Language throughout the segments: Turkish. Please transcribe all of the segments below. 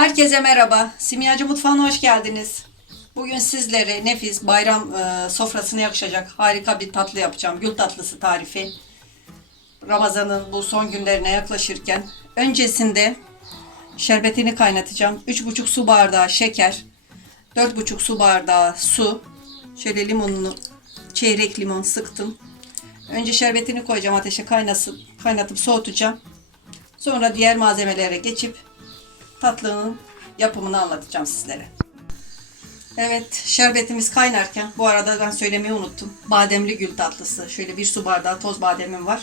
Herkese merhaba. Simyacı Mutfağı'na hoş geldiniz. Bugün sizlere nefis bayram e, sofrasına yakışacak harika bir tatlı yapacağım. Gül tatlısı tarifi. Ramazan'ın bu son günlerine yaklaşırken öncesinde şerbetini kaynatacağım. 3,5 su bardağı şeker, 4,5 su bardağı su. Şöyle limonunu çeyrek limon sıktım. Önce şerbetini koyacağım ateşe kaynasın, kaynatıp soğutacağım. Sonra diğer malzemelere geçip tatlının yapımını anlatacağım sizlere. Evet, şerbetimiz kaynarken bu arada ben söylemeyi unuttum. Bademli gül tatlısı. Şöyle bir su bardağı toz bademim var.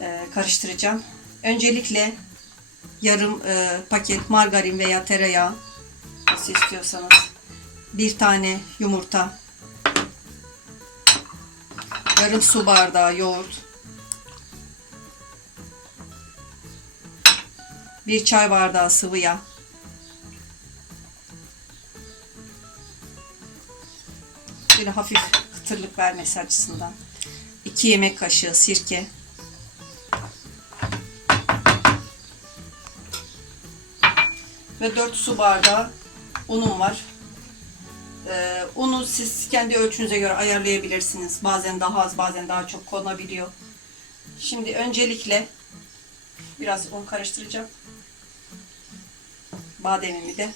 Ee, karıştıracağım. Öncelikle yarım e, paket margarin veya tereyağı nasıl istiyorsanız. Bir tane yumurta. Yarım su bardağı yoğurt. Bir çay bardağı sıvı yağ. Böyle hafif kıtırlık vermesi açısından. 2 yemek kaşığı sirke. Ve 4 su bardağı unum var. Ee, unu siz kendi ölçünüze göre ayarlayabilirsiniz. Bazen daha az bazen daha çok konabiliyor. Şimdi öncelikle biraz un karıştıracağım. Bademimi de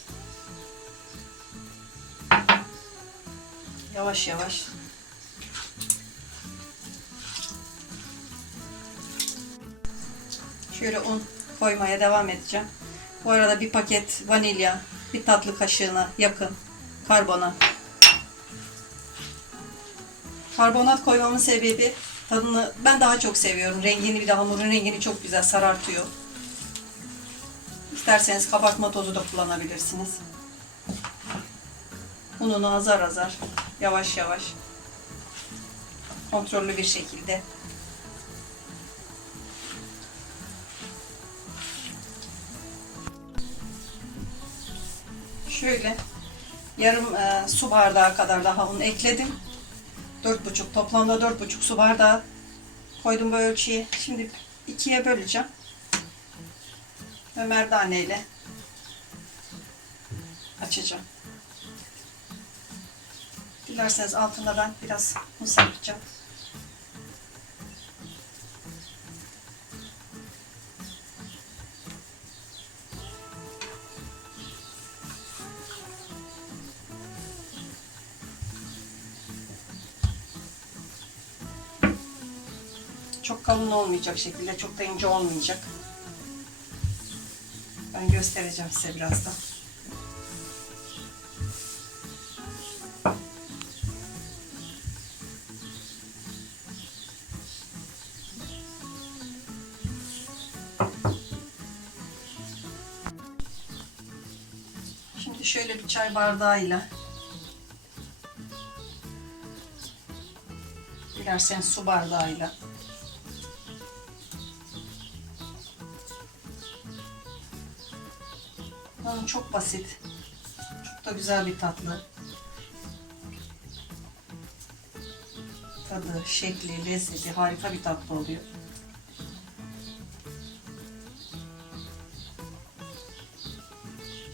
yavaş yavaş şöyle un koymaya devam edeceğim. Bu arada bir paket vanilya, bir tatlı kaşığına yakın karbonat. Karbonat koymamın sebebi tadını ben daha çok seviyorum. Rengini bir de hamurun rengini çok güzel sarartıyor. İsterseniz kabartma tozu da kullanabilirsiniz. Ununu azar azar, yavaş yavaş, kontrollü bir şekilde. Şöyle yarım e, su bardağı kadar daha un ekledim. Dört buçuk toplamda dört buçuk su bardağı koydum bu ölçüye. Şimdi ikiye böleceğim ve merdane ile açacağım. Dilerseniz altında ben biraz un serpeceğim. Çok kalın olmayacak şekilde, çok da ince olmayacak. Ben göstereceğim size birazdan. Şimdi şöyle bir çay bardağıyla dilerseniz su bardağıyla Ama çok basit. Çok da güzel bir tatlı. Tadı, şekli, lezzeti harika bir tatlı oluyor.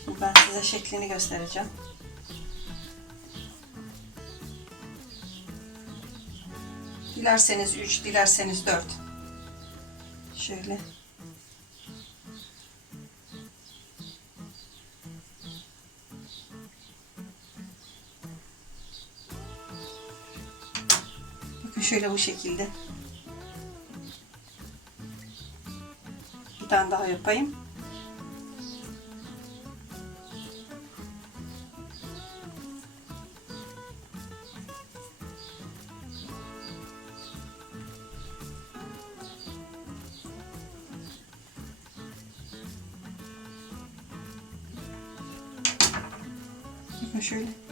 Şimdi ben size şeklini göstereceğim. Dilerseniz 3, dilerseniz 4. Şöyle şöyle bu şekilde. Bir tane daha yapayım. Şöyle.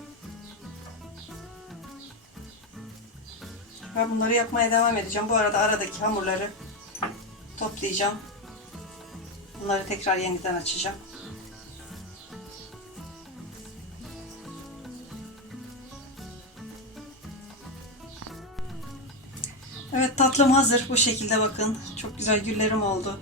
Ben bunları yapmaya devam edeceğim. Bu arada aradaki hamurları toplayacağım. Bunları tekrar yeniden açacağım. Evet tatlım hazır. Bu şekilde bakın. Çok güzel güllerim oldu.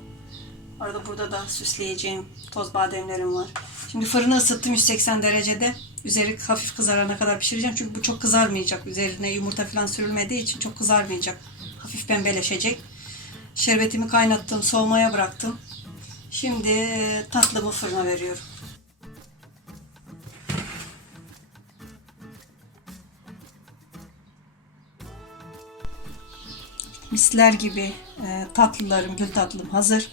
Arada burada da süsleyeceğim toz bademlerim var. Şimdi fırını ısıttım 180 derecede. Üzeri hafif kızarana kadar pişireceğim. Çünkü bu çok kızarmayacak. Üzerine yumurta falan sürülmediği için çok kızarmayacak. Hafif pembeleşecek. Şerbetimi kaynattım, soğumaya bıraktım. Şimdi e, tatlımı fırına veriyorum. Misler gibi e, tatlılarım, gül tatlım hazır.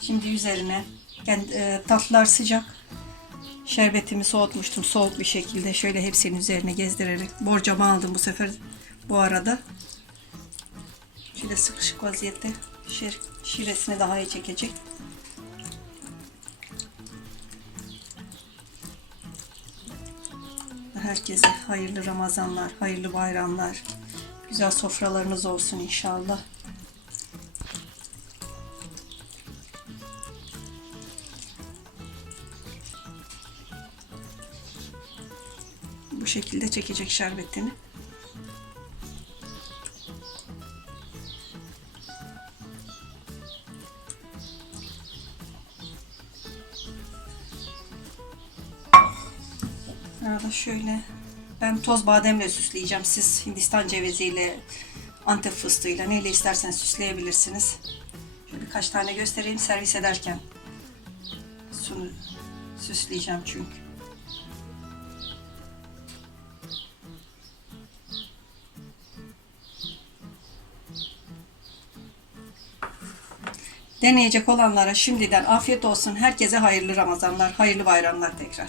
Şimdi üzerine kendi, e, tatlılar sıcak. Şerbetimi soğutmuştum soğuk bir şekilde. Şöyle hepsinin üzerine gezdirerek borcamı aldım bu sefer bu arada. Şöyle sıkışık vaziyette şir, şiresini daha iyi çekecek. Herkese hayırlı Ramazanlar, hayırlı bayramlar. Güzel sofralarınız olsun inşallah. Bu şekilde çekecek şerbetini. Arada şöyle ben toz bademle süsleyeceğim. Siz Hindistan ceviziyle, Antep fıstığıyla neyle isterseniz süsleyebilirsiniz. Şöyle birkaç tane göstereyim servis ederken. Sunu süsleyeceğim çünkü. Deneyecek olanlara şimdiden afiyet olsun. Herkese hayırlı Ramazanlar, hayırlı bayramlar tekrar.